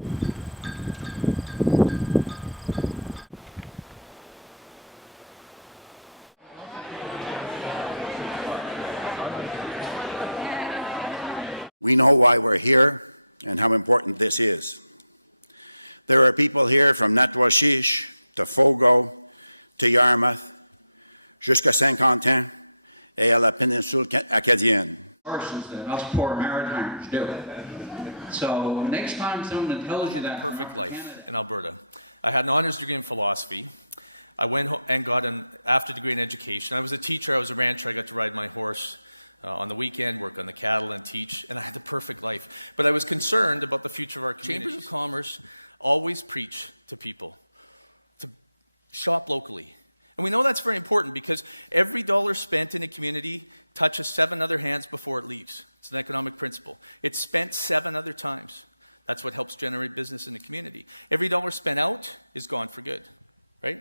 We know why we're here and how important this is. There are people here from Natwashish to Fogo to Yarmouth, jusqu'à Saint-Quentin et à la péninsule acadienne. Horses that us poor Maritimers do. So next time someone tells you that... Perfect life in Alberta. I had an honors degree in philosophy. I went and got an after degree in education. I was a teacher, I was a rancher, I got to ride my horse on the weekend, work on the cattle and teach, and I had the perfect life. But I was concerned about the future of our community. Chambers of Commerce always preach to people to shop locally. And we know that's very important because every dollar spent in a community touches 7 other hands before it leaves. It's an economic principle. It's spent 7 other times. That's what helps generate business in the community. Every dollar spent out is gone for good, right?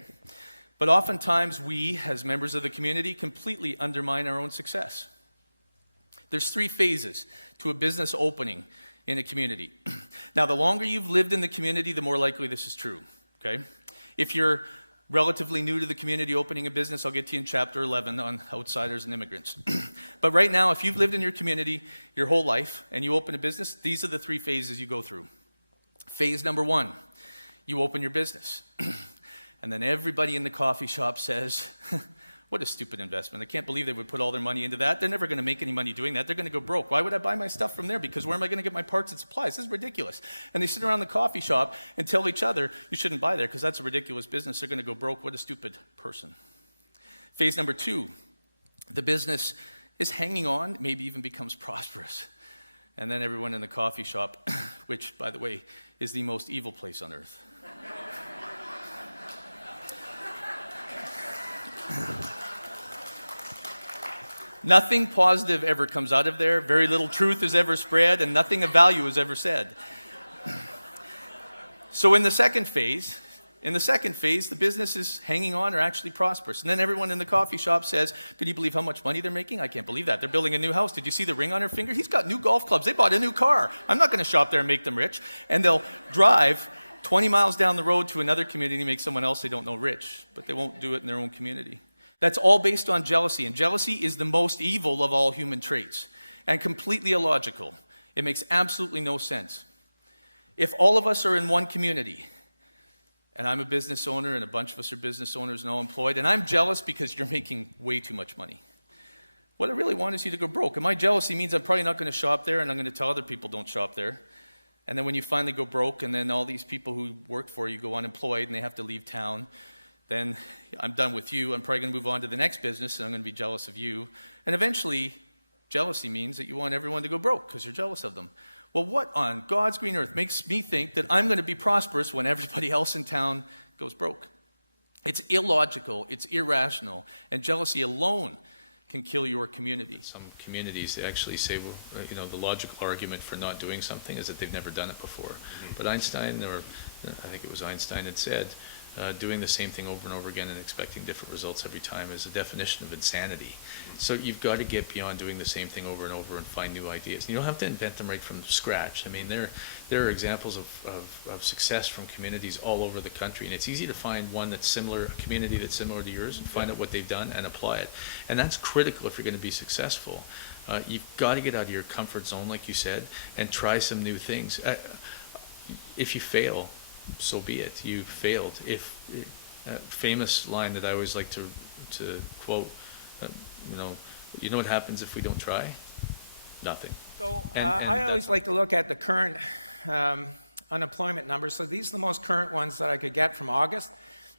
But oftentimes we, as members of the community, completely undermine our own success. There's 3 phases to a business opening in a community. Now, the longer you've lived in the community, the more likely this is true, okay? If you're relatively new to the community opening a business, I'll get to you in chapter 11 on outsiders and immigrants. But right now, if you've lived in your community your whole life and you open a business, these are the 3 phases you go through. Phase number 1, you open your business. And then everybody in the coffee shop says, what a stupid investment. I can't believe they would put all their money into that. They're never going to make any money doing that. They're going to go broke. Why would I buy my stuff from there? Because where am I going to get my parts and supplies? This is ridiculous. And they sit around the coffee shop and tell each other, you shouldn't buy there because that's a ridiculous business. They're going to go broke. What a stupid person. Phase number 2, the business is hanging on, maybe even becomes prosperous. And then everyone in the coffee shop, which, by the way, is the most evil place on earth. Nothing positive ever comes out of there. Very little truth is ever spread, and nothing of value is ever said. So in the second phase, the business is hanging on or actually prosperous. And then everyone in the coffee shop says, can you believe how much money they're making? I can't believe that. They're building a new house. Did you see the ring on her finger? He's got new golf clubs. They bought a new car. I'm not going to shop there and make them rich. And they'll drive 20 miles down the road to another community and make someone else they don't know rich, but they won't do it in their own community. That's all based on jealousy, and jealousy is the most evil of all human traits and completely illogical. It makes absolutely no sense. If all of us are in one community, and I'm a business owner and a bunch of us are business owners and all employed, and I'm jealous because you're making way too much money, what I really want is you to go broke. And my jealousy means I'm probably not going to shop there, and I'm going to tell other people don't shop there. And then when you finally go broke, and then all these people who work for you go unemployed and they have to leave town, then I'm done with you. I'm probably going to move on to the next business, and I'm going to be jealous of you. And eventually, jealousy means that you want everyone to go broke because you're jealous of them. Well, what on God's green earth makes me think that I'm going to be prosperous when everybody else in town goes broke? It's illogical, it's irrational, and jealousy alone can kill your community. Some communities actually say, well, the logical argument for not doing something is that they've never done it before. Mm-hmm. But Einstein, or I think it was Einstein, had said, doing the same thing over and over again and expecting different results every time is a definition of insanity. Mm-hmm. So you've got to get beyond doing the same thing over and over and find new ideas. And you don't have to invent them right from scratch. I mean, there are examples of success from communities all over the country, and it's easy to find one that's similar, a community that's similar to yours, and find out what they've done and apply it. And that's critical if you're going to be successful. You've got to get out of your comfort zone, like you said, and try some new things. If you fail, so be it. You failed. Famous line that I always like to quote. You know what happens if we don't try? Nothing. So I always like to look at the current unemployment numbers. So these are the most current ones that I could get from August,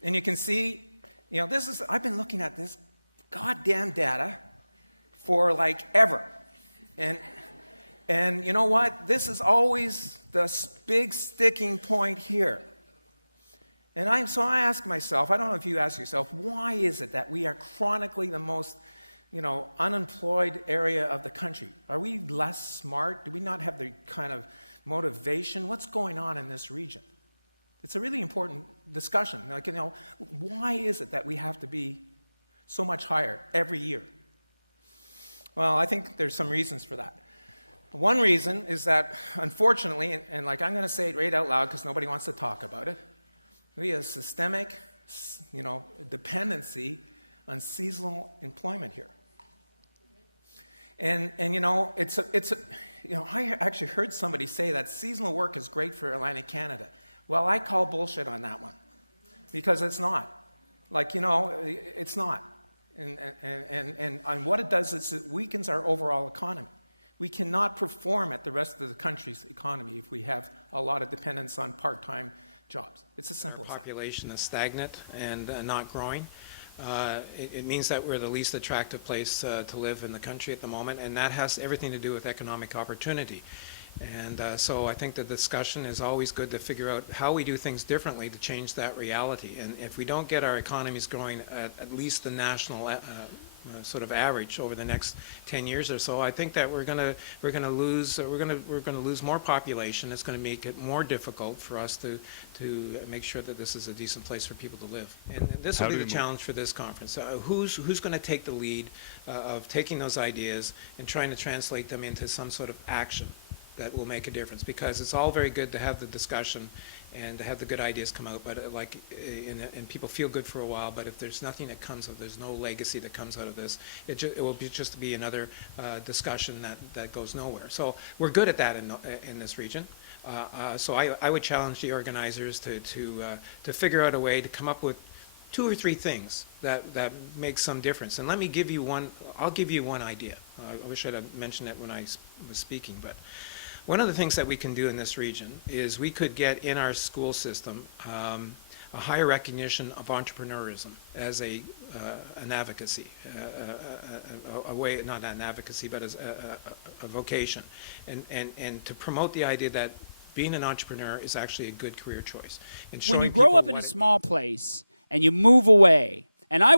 and you can see, I've been looking at this goddamn data for like ever, and you know what? This is always the big sticking point here. And so I ask myself, I don't know if you ask yourself, why is it that we are chronically the most, unemployed area of the country? Are we less smart? Do we not have the kind of motivation? What's going on in this region? It's a really important discussion. Why is it that we have to be so much higher every year? Well, I think there's some reasons for that. One reason is that, unfortunately, and like I'm going to say it right out loud because nobody wants to talk about it, we have systemic, dependency on seasonal employment here. And I actually heard somebody say that seasonal work is great for Atlantic Canada. Well, I call bullshit on that one because it's not. It's not. And what it does is it weakens our overall economy. We cannot perform at the rest of the country's economy if we have a lot of dependence on part-time jobs. It's as simple as that. Our population is stagnant and not growing. It means that we're the least attractive place to live in the country at the moment, and that has everything to do with economic opportunity. And so I think the discussion is always good to figure out how we do things differently to change that reality. And if we don't get our economies growing at least the national sort of average over the next 10 years or so, I think that we're going to lose more population. It's going to make it more difficult for us to make sure that this is a decent place for people to live. And this will be the challenge for this conference. Who's going to take the lead of taking those ideas and trying to translate them into some sort of action that will make a difference? Because it's all very good to have the discussion and to have the good ideas come out, but and people feel good for a while, but if there's nothing that comes of, there's no legacy that comes out of this, it will just be another discussion that goes nowhere. So we're good at that in this region. So I would challenge the organizers to figure out a way to come up with 2 or 3 things that make some difference. And let me give you one. I'll give you one idea. I wish I'd have mentioned it when I was speaking, but one of the things that we can do in this region is we could get in our school system a higher recognition of entrepreneurism as an advocacy, a way, not an advocacy, but as a vocation, and to promote the idea that being an entrepreneur is actually a good career choice. And when you grow up in a small place and you move away, and I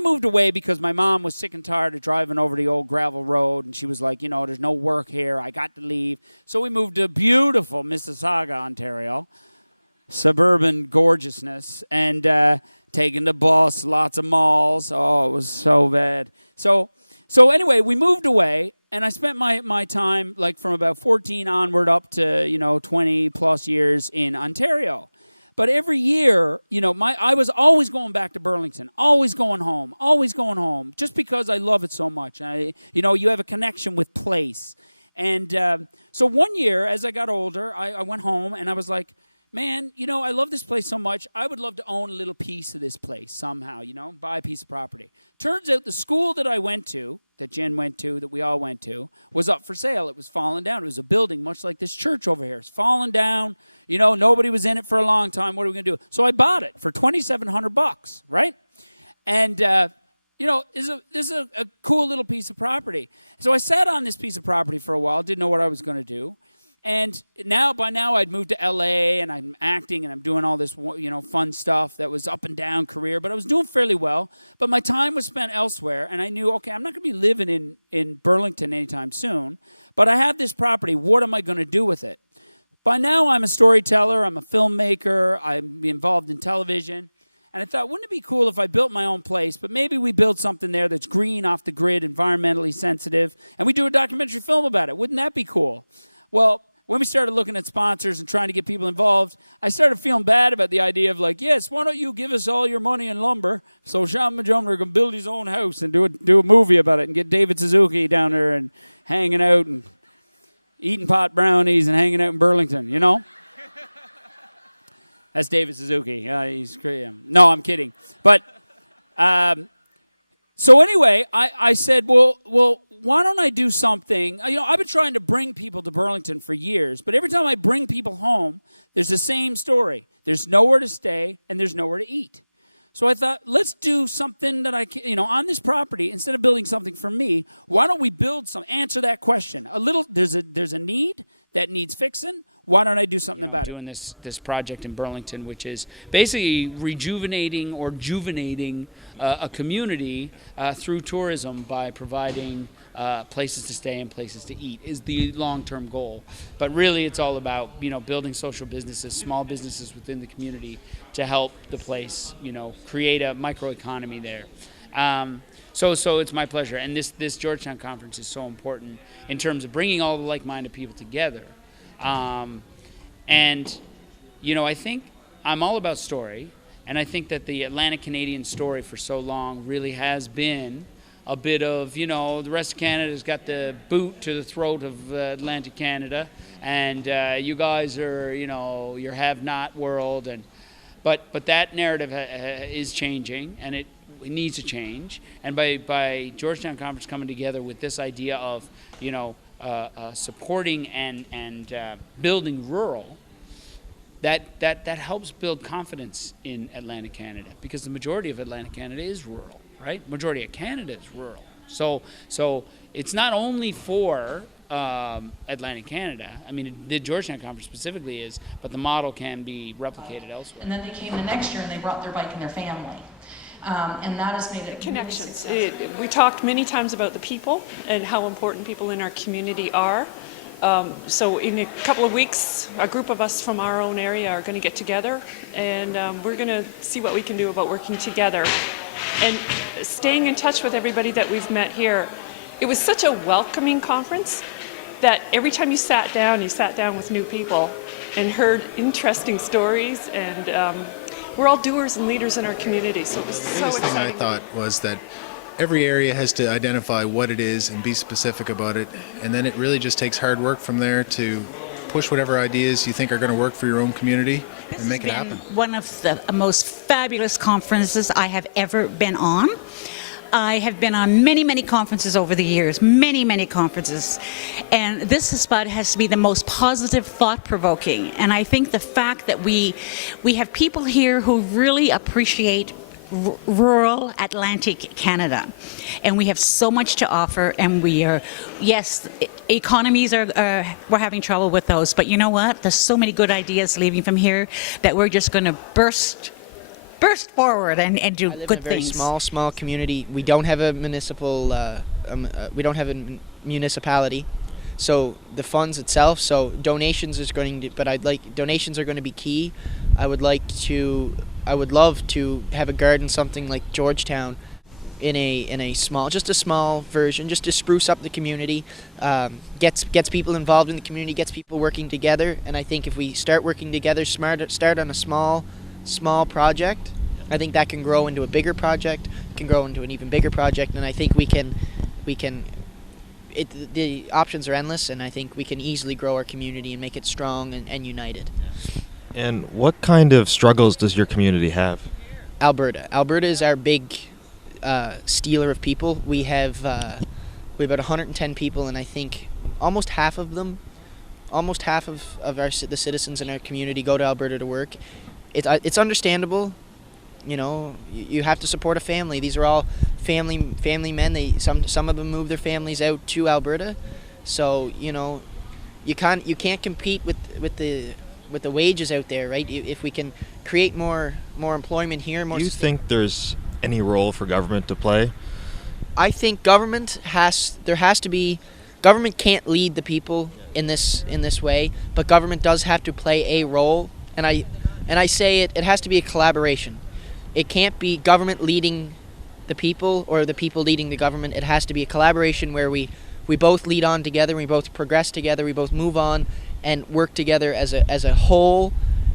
moved away because my mom was sick and tired of driving over the old gravel road, and she was like, there's no work here. I got to leave. So we moved to beautiful Mississauga, Ontario, suburban gorgeousness, and taking the bus, lots of malls. Oh, it was so bad. So anyway, we moved away, and I spent my time, like from about 14 onward up to 20 plus years in Ontario. But every year, I was always going back to Burlington, always going home, just because I love it so much. You have a connection with place. And so one year, as I got older, I went home, and I was like, man, I love this place so much. I would love to own a little piece of this place somehow, buy a piece of property. Turns out the school that I went to, that Jen went to, that we all went to, was up for sale. It was falling down. It was a building much like this church over here. It's falling down. Nobody was in it for a long time. What are we going to do? So I bought it for $2,700, right? And, this is a cool little piece of property. So I sat on this piece of property for a while, didn't know what I was going to do. And by now I'd moved to LA, and I'm acting, and I'm doing all this, fun stuff that was up and down career, but I was doing fairly well. But my time was spent elsewhere, and I knew, okay, I'm not going to be living in Burlington anytime soon, but I have this property. What am I going to do with it? By now I'm a storyteller, I'm a filmmaker, I'm involved in television, and I thought, wouldn't it be cool if I built my own place, but maybe we build something there that's green, off the grid, environmentally sensitive, and we do a documentary film about it. Wouldn't that be cool? Well, when we started looking at sponsors and trying to get people involved, I started feeling bad about the idea of yes, why don't you give us all your money and lumber so Jean Majumder can build his own house and do a movie about it and get David Suzuki down there and hanging out and eating pot brownies and hanging out in Burlington, That's David Suzuki. He's crazy. No, I'm kidding. But so anyway, I said, well, why don't I do something? I've been trying to bring people to Burlington for years, but every time I bring people home, there's the same story. There's nowhere to stay, and there's nowhere to eat. So I thought, let's do something that I can, on this property, instead of building something for me, why don't we answer that question? There's a need that needs fixing. Why don't I do something about it? Doing this project in Burlington, which is basically rejuvenating or juvenating a community through tourism by providing places to stay and places to eat is the long-term goal. But really it's all about, building social businesses, small businesses within the community to help the place, create a microeconomy there. So it's my pleasure. And this Georgetown Conference is so important in terms of bringing all the like-minded people together. And, you know, I think I'm all about story. And I think that the Atlantic Canadian story for so long really has been a bit of, you know, the rest of Canada's got the boot to the throat of Atlantic Canada. And you guys are, you know, your have-not world. But that narrative is changing, and it needs to change. And by Georgetown Conference coming together with this idea of, you know, supporting and building rural, that helps build confidence in Atlantic Canada, because the majority of Atlantic Canada is rural, right? Majority of Canada is rural. So it's not only for Atlantic Canada. I mean, the Georgetown Conference specifically is, but the model can be replicated elsewhere. And then they came the next year and they brought their bike and their family. And that has made it connections. We talked many times about the people and how important people in our community are. So in a couple of weeks, a group of us from our own area are going to get together, and we're going to see what we can do about working together and staying in touch with everybody that we've met here. It was such a welcoming conference that every time you sat down with new people and heard interesting stories, and we're all doers and leaders in our community, so it was so exciting. The biggest thing I thought was that every area has to identify what it is and be specific about it, and then it really just takes hard work from there to push whatever ideas you think are going to work for your own community and make it happen. One of the most fabulous conferences I have ever been on. I have been on many, many conferences over the years, many conferences, and this spot has to be the most positive, thought-provoking. And I think the fact that we have people here who really appreciate rural Atlantic Canada, and we have so much to offer, and we are, yes, economies are we're having trouble with those, but you know what, there's so many good ideas leaving from here that we're just going to burst forward and do good things. Small community. We don't have a municipality, so the funds itself. So donations are going to be key. I would love to have a garden, something like Georgetown, in a small version, just to spruce up the community, gets people involved in the community, gets people working together. And I think if we start working together, start on a small project, I think that can grow into a bigger project, can grow into an even bigger project, and I think the options are endless, and I think we can easily grow our community and make it strong and united. And what kind of struggles does your community have? Alberta is our big stealer of people. We have about 110 people, and I think almost half of the citizens in our community go to Alberta to work. It's understandable. You know, you have to support a family. These are all family men. Some of them move their families out to Alberta, so you know, you can't compete with the wages out there, right? If we can create more employment here, more. Do you think there's any role for government to play? I think government can't lead the people in this way, but government does have to play a role, and I say it has to be a collaboration. It can't be government leading the people or the people leading the government. It has to be a collaboration where we both lead on together, we both progress together, we both move on and work together as a whole,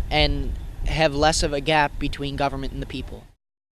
and have less of a gap between government and the people.